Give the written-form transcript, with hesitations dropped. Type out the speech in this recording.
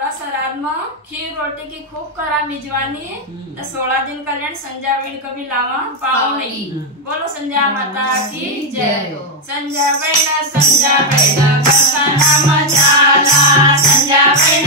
श्राद्ध में खीर रोटी की खूब करा मिजवानी। 16 दिन कल्याण संजा बहन कभी लावा पाओ नहीं। बोलो संजा माता की जय। संजा बहन घर का नाम जाला। संजा बहन